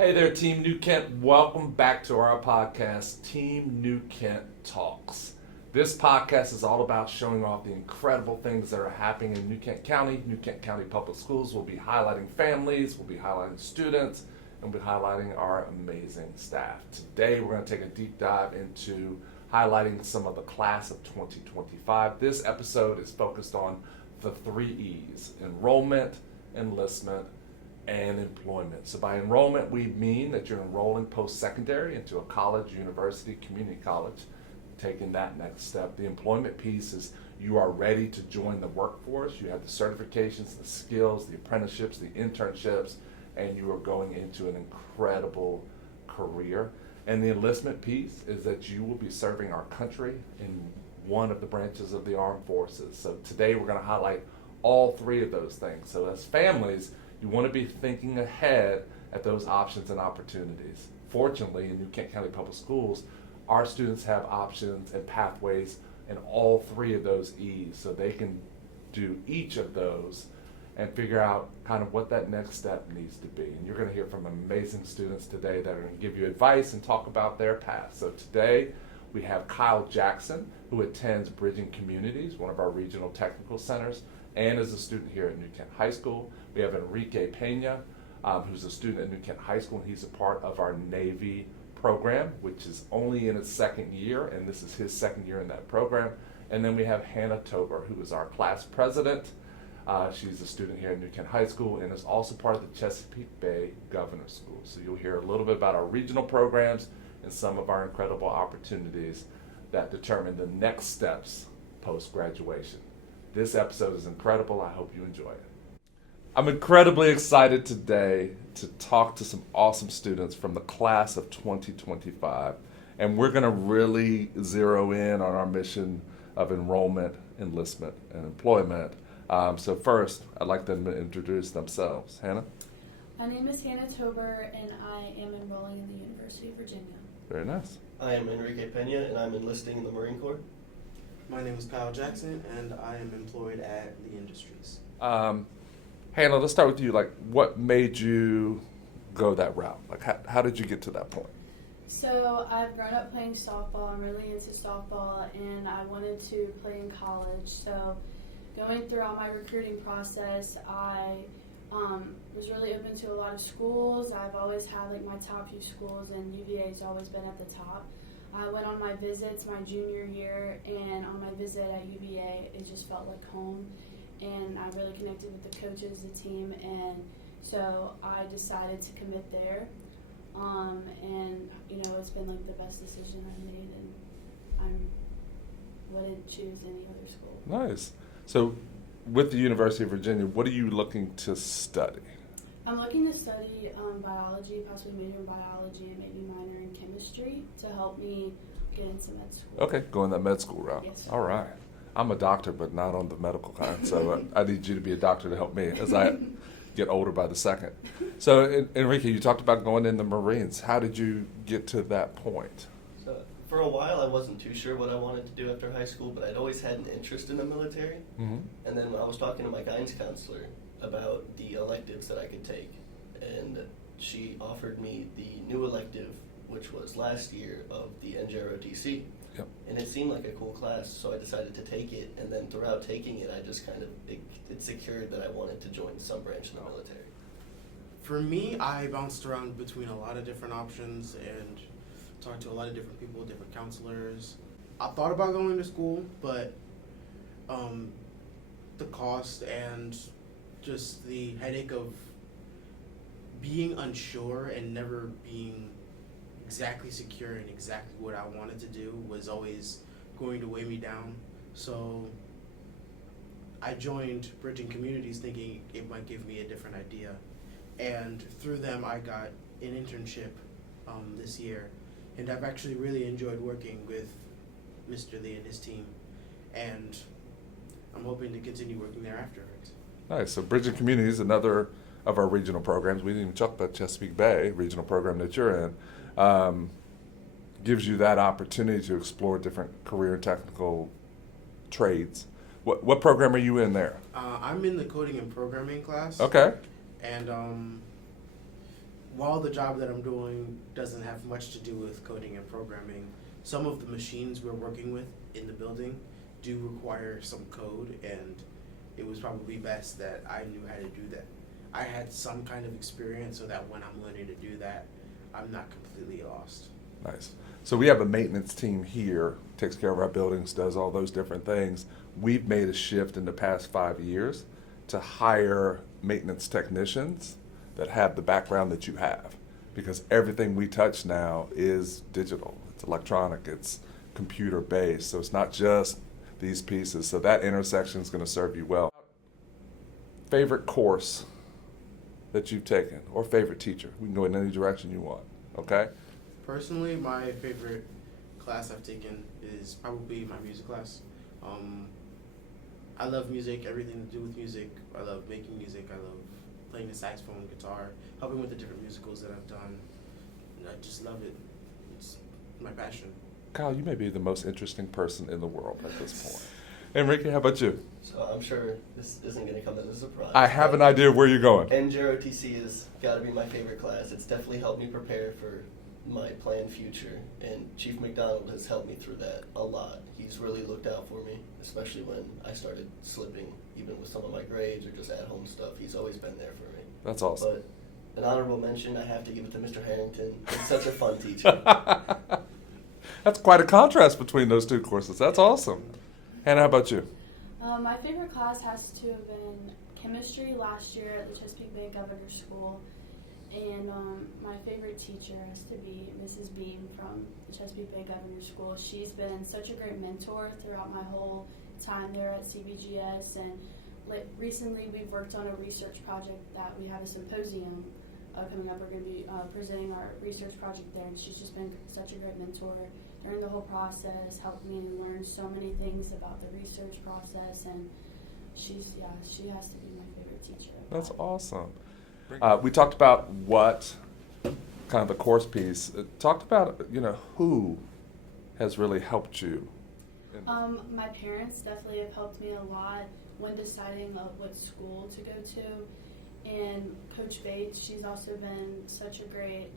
Hey there, Team New Kent. Welcome back to our podcast, Team New Kent Talks. This podcast is all about showing off the incredible things that are happening in New Kent County. New Kent County Public Schools will be highlighting families, we'll be highlighting students, and we'll be highlighting our amazing staff. Today, we're going to take a deep dive into highlighting some of the class of 2025. This episode is focused on the 3 E's: enrollment, enlistment, and employment. So by enrollment, we mean that you're enrolling post-secondary into a college, university, community college, taking that next step. The employment piece is you are ready to join the workforce. You have the certifications, the skills, the apprenticeships, the internships, and you are going into an incredible career. And the enlistment piece is that you will be serving our country in one of the branches of the armed forces. So today we're going to highlight all 3 of those things. So as families, you want to be thinking ahead at those options and opportunities. Fortunately, in New Kent County Public Schools, our students have options and pathways in all 3 of those E's, so they can do each of those and figure out kind of what that next step needs to be. And you're going to hear from amazing students today that are going to give you advice and talk about their path. So today, we have Kyle Jackson, who attends Bridging Communities, one of our regional technical centers, and is a student here at New Kent High School. We have Enrique Peña, who's a student at New Kent High School, and he's a part of our Navy program, which is only in its 2nd year, and this is his 2nd year in that program. And then we have Hannah Tober, who is our class president. She's a student here at New Kent High School and is also part of the Chesapeake Bay Governor's School. So you'll hear a little bit about our regional programs and some of our incredible opportunities that determine the next steps post-graduation. This episode is incredible. I hope you enjoy it. I'm incredibly excited today to talk to some awesome students from the class of 2025. And we're going to really zero in on our mission of enrollment, enlistment, and employment. So first, I'd like them to introduce themselves. Hannah? My name is Hannah Tober, and I am enrolling in the University of Virginia. Very nice. I am Enrique Peña, and I'm enlisting in the Marine Corps. My name is Kyle Jackson, and I am employed at Lee Industries. Hannah, let's start with you. Like, what made you go that route? Like, how did you get to that point? So I've grown up playing softball. I'm really into softball, and I wanted to play in college. So going throughout my recruiting process, I was really open to a lot of schools. I've always had like my top few schools, and UVA has always been at the top. I went on my visits my junior year, and on my visit at UVA, it just felt like home. And I really connected with the coaches, the team, and so I decided to commit there. And it's been like the best decision I've made, and I wouldn't choose any other school. Nice. So with the University of Virginia, what are you looking to study? I'm looking to study biology, possibly major in biology and maybe minor in chemistry to help me get into med school. Okay, going that med school route. Yes. All right. I'm a doctor, but not on the medical kind, so I need you to be a doctor to help me as I get older by the second. So, Enrique, you talked about going in the Marines. How did you get to that point? So for a while, I wasn't too sure what I wanted to do after high school, but I'd always had an interest in the military. Mm-hmm. And then I was talking to my guidance counselor about the electives that I could take, and she offered me the new elective, which was last year, of the NJROTC. Yep. And it seemed like a cool class, so I decided to take it. And then throughout taking it, I just kind of it secured that I wanted to join some branch of the military. For me, I bounced around between a lot of different options and talked to a lot of different people, different counselors. I thought about going to school, but the cost and just the headache of being unsure and never being exactly secure in exactly what I wanted to do was always going to weigh me down. So I joined Bridging Communities thinking it might give me a different idea. And through them, I got an internship this year. And I've actually really enjoyed working with Mr. Lee and his team. And I'm hoping to continue working there afterwards. Nice. So Bridging Communities, another of our regional programs. We didn't even talk about Chesapeake Bay, regional program that you're in. Gives you that opportunity to explore different career and technical trades. What program are you in there? I'm in the coding and programming class. Okay. And while the job that I'm doing doesn't have much to do with coding and programming, some of the machines we're working with in the building do require some code, and it was probably best that I knew how to do that. I had some kind of experience so that when I'm learning to do that, I'm not completely lost. Nice. So we have a maintenance team here, takes care of our buildings, does all those different things. We've made a shift in the past 5 years to hire maintenance technicians that have the background that you have, because everything we touch now is digital. It's electronic, it's computer based, so it's not just these pieces. So that intersection is going to serve you well. Favorite course that you've taken, or favorite teacher? We can go in any direction you want, okay? Personally, my favorite class I've taken is probably my music class. I love music, everything to do with music. I love making music. I love playing the saxophone, guitar, helping with the different musicals that I've done. And I just love it. It's my passion. Kyle, you may be the most interesting person in the world at this point. Enrique, how about you? So I'm sure this isn't going to come as a surprise. I have an idea of where you're going. NJROTC has got to be my favorite class. It's definitely helped me prepare for my planned future, and Chief McDonald has helped me through that a lot. He's really looked out for me, especially when I started slipping, even with some of my grades or just at-home stuff. He's always been there for me. That's awesome. But an honorable mention, I have to give it to Mr. Harrington. He's such a fun teacher. That's quite a contrast between those two courses. That's awesome. Hannah, how about you? My favorite class has to have been chemistry last year at the Chesapeake Bay Governor's School. And my favorite teacher has to be Mrs. Beam from the Chesapeake Bay Governor's School. She's been such a great mentor throughout my whole time there at CBGS. And recently we've worked on a research project that we have a symposium coming up. We're going to be presenting our research project there. And she's just been such a great mentor during the whole process, helped me learn so many things about the research process. And she has to be my favorite teacher. That's awesome. We talked about what kind of the course piece. Talked about, who has really helped you. My parents definitely have helped me a lot when deciding what school to go to. And Coach Bates, she's also been such a great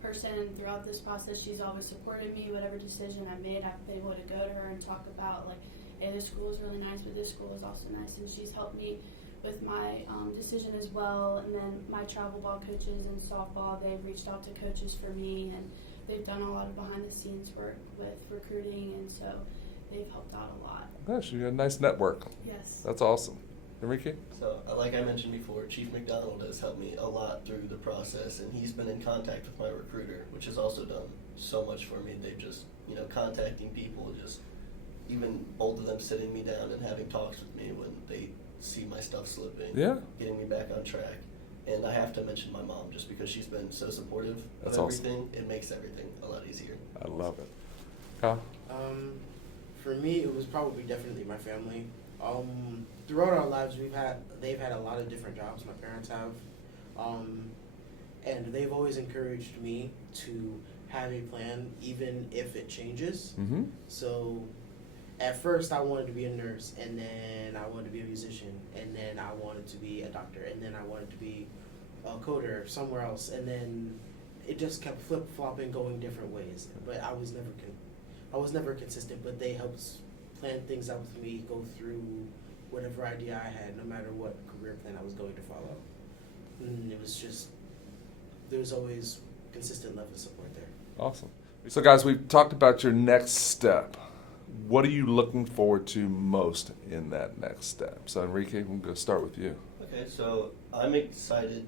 person throughout this process. She's always supported me. Whatever decision I made, I've been able to go to her and talk about, hey, this school is really nice, but this school is also nice. And she's helped me with my decision as well. And then my travel ball coaches in softball, they've reached out to coaches for me, and they've done a lot of behind the scenes work with recruiting, and so they've helped out a lot. Gosh, you got a nice network. Yes. That's awesome. Enrique? So, like I mentioned before, Chief McDonald has helped me a lot through the process, and he's been in contact with my recruiter, which has also done so much for me. They've just, contacting people, just even both of them sitting me down and having talks with me when they see my stuff slipping, getting me back on track. And I have to mention my mom, just because she's been so supportive of everything. Awesome. It makes everything a lot easier. I love it. Kyle? For me, it was probably definitely my family. Throughout our lives, they've had a lot of different jobs. My parents have, and they've always encouraged me to have a plan, even if it changes. Mm-hmm. So, at first, I wanted to be a nurse, and then I wanted to be a musician, and then I wanted to be a doctor, and then I wanted to be a coder somewhere else, and then it just kept flip-flopping, going different ways. But I was never consistent. But they helped plan things out with me, go through whatever idea I had, no matter what career plan I was going to follow. And it was just, there was always consistent love and support there. Awesome. So guys, we've talked about your next step. What are you looking forward to most in that next step? So Enrique, I'm going to start with you. Okay, so I'm excited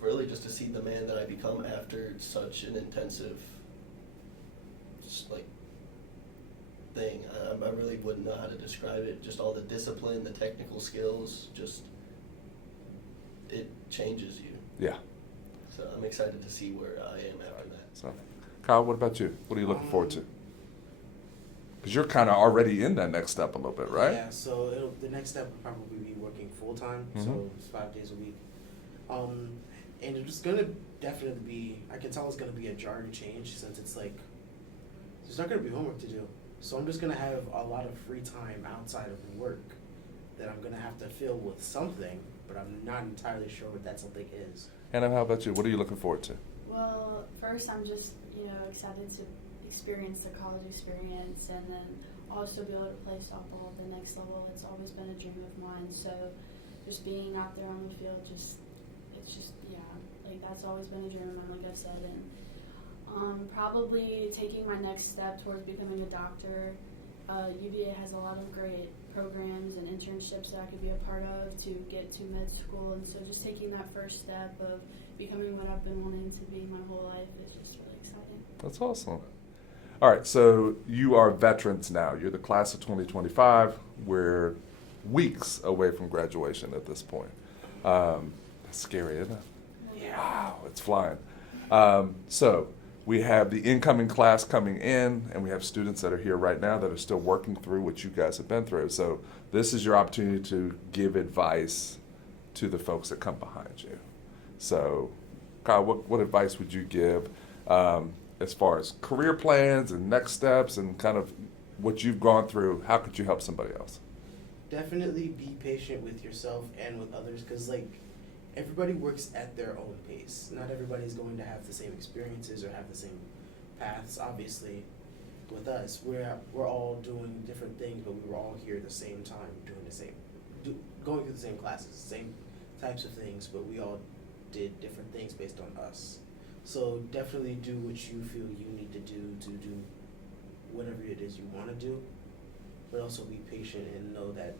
really just to see the man that I become after such an intensive thing. I really wouldn't know how to describe it. Just all the discipline, the technical skills, just it changes you. Yeah. So I'm excited to see where I am after that. So, Kyle, what about you? What are you looking forward to? Because you're kind of already in that next step a little bit, right? Yeah, so the next step would probably be working full-time, so it's 5 days a week. And it's going to definitely be, I can tell it's going to be a jarring change, since it's there's not going to be homework to do. So I'm just going to have a lot of free time outside of work. that I'm going to have to fill with something, but I'm not entirely sure what that something is. Hannah, how about you? What are you looking forward to? Well, first I'm just, excited to experience the college experience and then also be able to play softball at the next level. It's always been a dream of mine. So just being out there on the field, that's always been a dream of mine, like I said. And probably taking my next step towards becoming a doctor. UVA has a lot of great programs and internships that I could be a part of to get to med school. And so just taking that first step of becoming what I've been wanting to be my whole life is just really exciting. That's awesome. All right, so you are veterans now. You're the class of 2025. We're weeks away from graduation at this point. That's scary, isn't it? Yeah. Wow, it's flying. So we have the incoming class coming in, and we have students that are here right now that are still working through what you guys have been through. So this is your opportunity to give advice to the folks that come behind you. So, Kyle, what advice would you give as far as career plans and next steps and kind of what you've gone through? How could you help somebody else? Definitely be patient with yourself and with others, because everybody works at their own pace. Not everybody's going to have the same experiences or have the same paths. Obviously, with us, we're all doing different things, but we were all here at the same time, going through the same classes, same types of things, but we all did different things based on us. So definitely do what you feel you need to do whatever it is you want to do, but also be patient and know that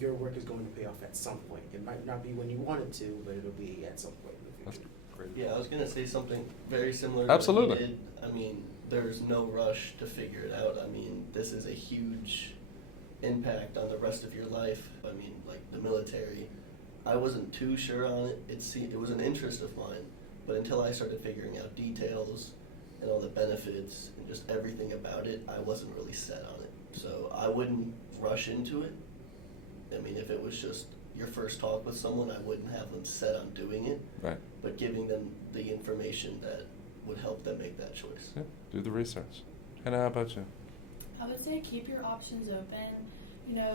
your work is going to pay off at some point. It might not be when you want it to, but it'll be at some point in the future. Great. Yeah, I was going to say something very similar to Absolutely. what you did. I mean, there's no rush to figure it out. I mean, this is a huge impact on the rest of your life. I mean, like the military, I wasn't too sure on it. It was an interest of mine, but until I started figuring out details and all the benefits and just everything about it, I wasn't really set on it. So I wouldn't rush into it. I mean, if it was just your first talk with someone, I wouldn't have them set on doing it, Right. but giving them the information that would help them make that choice. Yeah, do the research. Hannah, how about you? I would say keep your options open.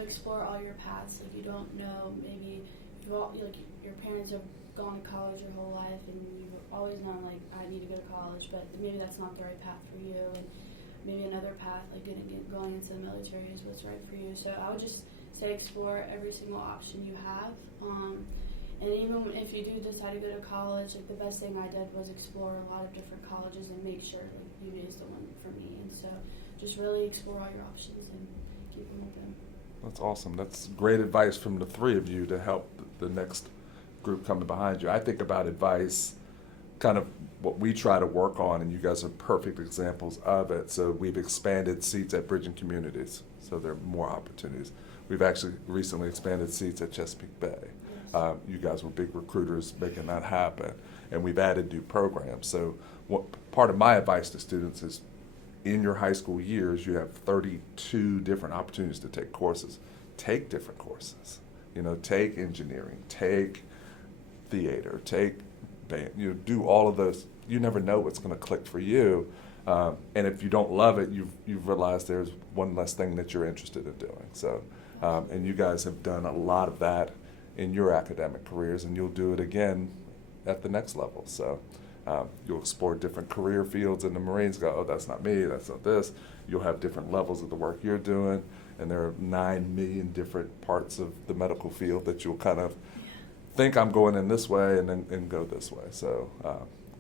Explore all your paths. You don't know, maybe your parents have gone to college your whole life and you've always known I need to go to college, but maybe that's not the right path for you, and maybe another path going into the military is what's right for you. So I would just say explore every single option you have, and even if you do decide to go to college, the best thing I did was explore a lot of different colleges and make sure UVA is the one for me. And so just really explore all your options and keep them open. That's awesome. That's great advice from the three of you to help the next group coming behind you. I think about advice, kind of what we try to work on, and you guys are perfect examples of it. So we've expanded seats at Bridging Communities, so there are more opportunities. We've actually recently expanded seats at Chesapeake Bay. You guys were big recruiters making that happen, and we've added new programs. So part of my advice to students is, in your high school years, you have 32 different opportunities to take courses. Take different courses. Take engineering, take theater, take band. Do all of those. You never know what's going to click for you. And if you don't love it, you've realized there's one less thing that you're interested in doing. So, and you guys have done a lot of that in your academic careers, and you'll do it again at the next level. So you'll explore different career fields, and the Marines go, oh, that's not me, that's not this. You'll have different levels of the work you're doing, and there are 9 million different parts of the medical field that you'll kind of think I'm going in this way and go this way. So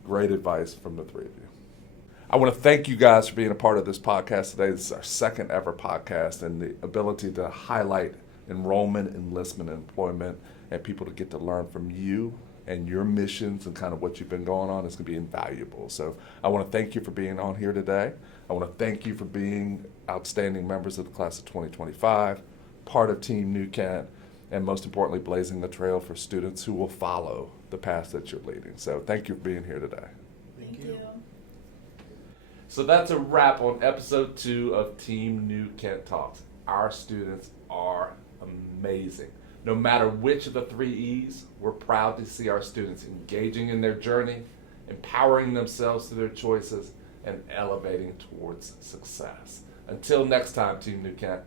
great advice from the three of you. I want to thank you guys for being a part of this podcast today. This is our second ever podcast, and the ability to highlight enrollment, enlistment, and employment, and people to get to learn from you and your missions and kind of what you've been going on is going to be invaluable. So I want to thank you for being on here today. I want to thank you for being outstanding members of the class of 2025, part of Team New Kent, and most importantly, blazing the trail for students who will follow the path that you're leading. So thank you for being here today. Thank you. So that's a wrap on episode 2 of Team New Kent Talks. Our students are amazing. No matter which of the 3 E's, we're proud to see our students engaging in their journey, empowering themselves through their choices, and elevating towards success. Until next time, Team New Kent.